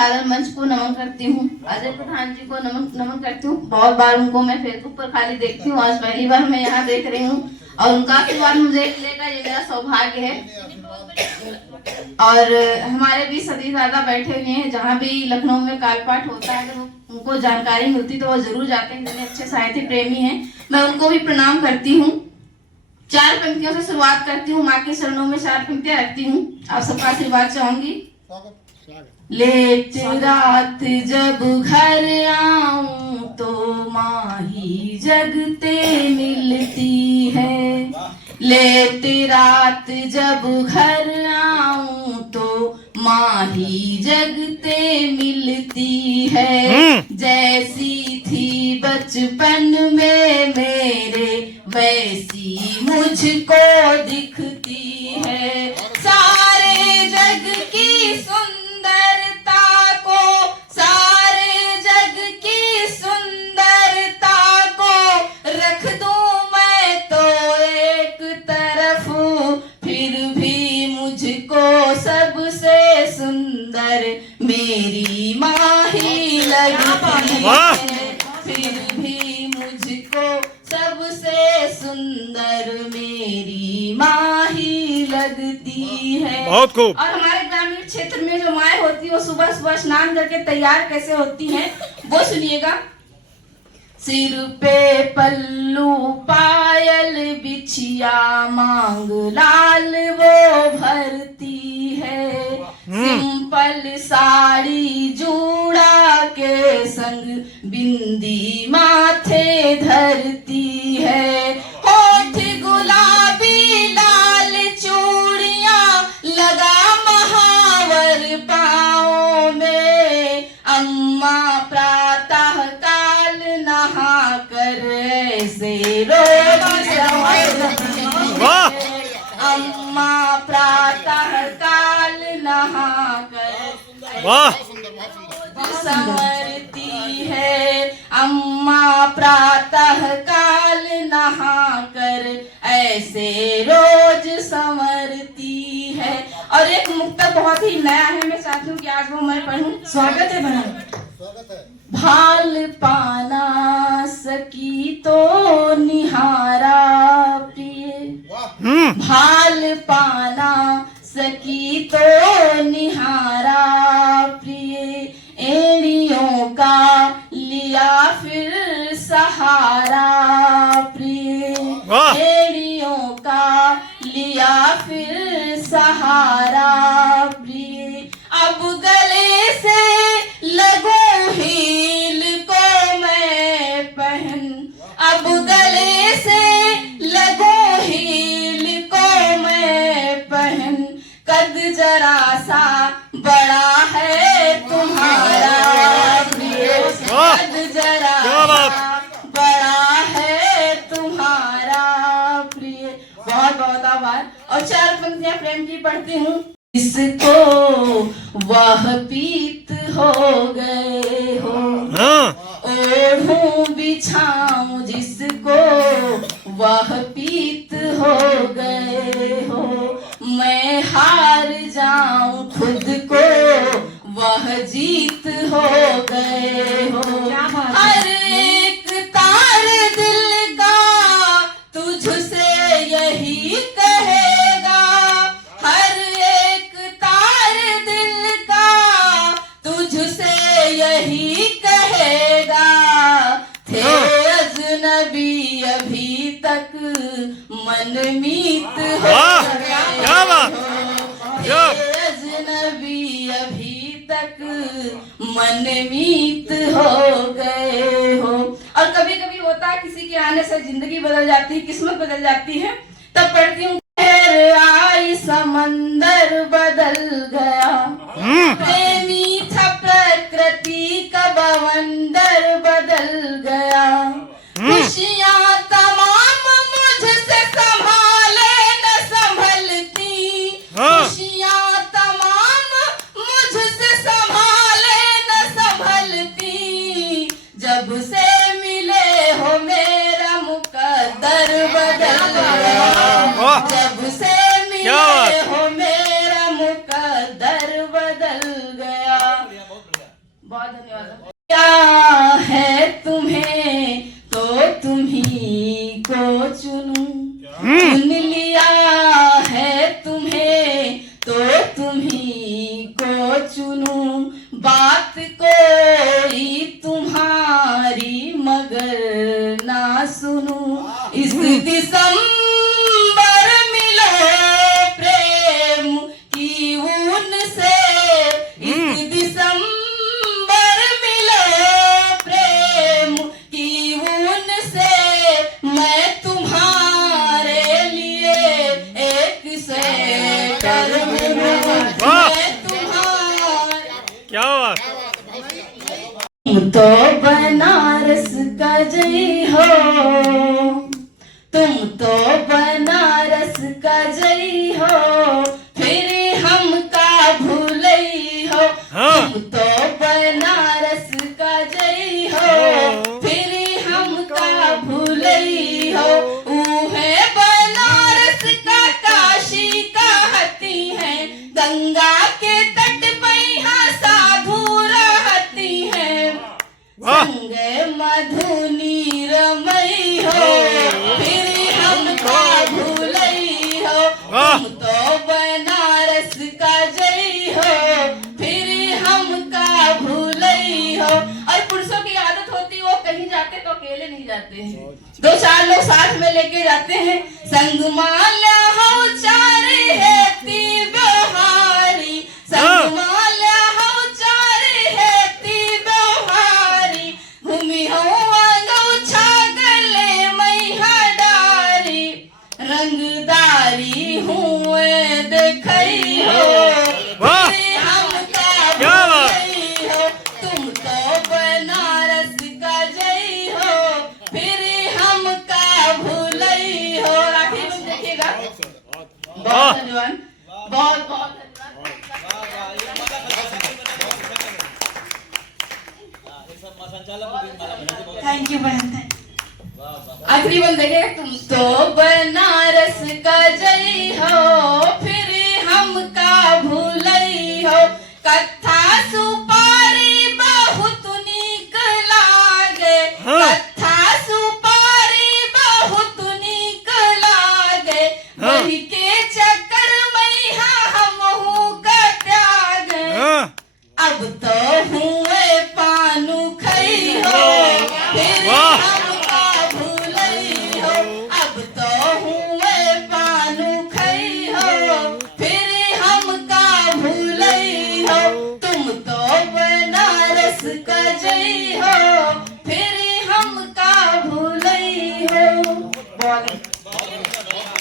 सादर मंच को नमन करती हूँ। अजय प्रधान जी को नमन करती हूँ। बहुत बार उनको मैं फेसबुक पर खाली देखती हूँ, आज पहली बार मैं यहाँ देख रही हूँ और उनका आशीर्वाद मुझे मिलेगा, ये मेरा सौभाग्य है। और हमारे भी सती दादा बैठे हुए हैं, जहाँ भी लखनऊ में काव्य पाठ होता है तो उनको जानकारी मिलती तो वो जरूर जाते हैं, जिन्हें अच्छे साहित्य प्रेमी हैं, मैं उनको भी प्रणाम करती हूँ। 4 पंक्तियों से शुरुआत करती हूँ, माँ के चरणों में 4 पंक्तियां रखती हूँ, आप सबका आशीर्वाद चाहूंगी। लेट रात जब घर आऊं तो माही जगते मिलती है, लेट रात जब घर आऊं तो माही जगते मिलती है। जैसी थी बचपन में मेरे वैसी मुझको दिखती है। सारे जग की सुंदरता को, सारे जग की सुंदरता को रख दूं मैं तो एक तरफ, फिर भी मुझको सबसे सुंदर मेरी माँ ही लगती है। फिर भी मुझको सबसे सुंदर मेरी माँ ही लगती है। बहुत खूब। और हमारे ग्रामीण क्षेत्र में जो माएँ होती है वो सुबह सुबह स्नान करके तैयार कैसे होती हैं वो सुनिएगा। सिर पे पल्लू पायल बिछिया मांग लाल वो भरती है, सिंपल साड़ी जूड़ा के संग बिंदी माथे धरती है। होठ गुलाबी लाल चूड़ियां लगा महावर पाँव में, अम्मा प्रातः काल नहा कर ऐसे रोज संवरती है। अम्मा प्रातः काल नहा कर संवरती है। अम्मा प्रातः काल नहा कर ऐसे रोज संवरती है। और एक मुक्तक बहुत ही नया है, मैं चाहती हूँ कि आज वो मैं पढ़ूं। स्वागत है बना। भाल पाना सकी तो निहारा प्रिय, भाल पाना सकी तो निहारा प्रिय, एड़ियों का लिया फिर सहारा प्रिय, एड़ियों का लिया फिर सहारा प्रिय। अब गले से लगूं हील को मैं पहन, अब गले से लगूं हील को मैं पहन, कद जरा सा बड़ा है तुम्हारा प्रिय, कद जरा सा बड़ा है तुम्हारा प्रिय। बहुत बहुत आभार। और 4 पंक्तियां प्रेम की पढ़ती हूँ। इसको वह पीत हो गए हो, ओढ़ूं बिछाऊं जिसको वह पीत हो गए हो, मैं हार जाऊं खुद को वह जीत हो गए हो। हर एक तार दिल का तुझसे यही कहेगा, हर एक तार दिल का तुझसे यही कहेगा, थे अजनबी अभी तक मनमीत हो गए हो, अजनबी अभी तक मनमीत हो गए हो। और कभी कभी होता है किसी के आने से जिंदगी बदल जाती है, किस्मत बदल जाती है, तब पढ़ती हूँ। आई समंदर बदल गया, प्रेमी था प्रकृति का बवंडर बदल गया, खुशियाँ तमाम मुझसे संभाले न संभलती, खुशियाँ तमाम मुझसे संभाले न संभलती, जब से मिले हो मेरा मुकद्दर बदल गया, जब से मिले हो मेरा मुकद्दर बदल गया। बहुत धन्यवाद। क्या है तुम्हें तो तुम्ही को चुनूं, चुन लिया है तुम्हें तो तुम्ही को चुनूं, बात कोई तुम्हारी मगर ना सुनूं, इस दिसंबर मिलो प्रेम की ऊन से, इस दिसंबर मिलो प्रेम की ऊन से, मैं तुम्हारे लिए एक स्वेटर बुनूं, मैं तुम्हारे। क्या बात। तुम तो बनारस का जई हो, तुम तो बनारस का जई हो, फिर हमका भूलई हो, तुम तो बनारस का जई हो, फिर हमका भूलई हो, ऊहे बनारस का काशी कहती है, गंगा के तट पे यहाँ साधु रहती है, संग मधुनी रमई हो, फिर हमका भूलई हो, तुम तो बनारस का जई हो, फिर हमका भूलई हो। और पुरुषों की आदत होती वो कहीं जाते तो अकेले नहीं जाते हैं, 2-4 लोग साथ में लेके जाते हैं। संग माला हो चार है ती बहारी, संग माला हो चार है ती बहारी, घूमी हो आंगो छागले मैहा डारी, रंगदारी हुए देखई हो, फिर हमका भूलई हो, तुम तो बनारस का जई हो, फिर हमका भूलई हो। राखी तुम देखिएगा। बहुत धन्यवाद, बहुत बहुत धन्यवाद। थैंक यू बहन। आखिरी बंद देखिएगा। तुम तो बनारस का जई हो, फिर हमका भूलई हो, कत्था सुपारी बहुत नीक लागे, कत्था सुपारी बहुत नीक लागे, वही के चक्कर में हमहू का त्याग, अब तो हुए पानु खई हो, फिर हमका भूलई हो, अब तो हुए पानु खई हो, फिर हमका भूलई हो, तुम तो बनारस का जई हो, फिर हमका भूलई हो।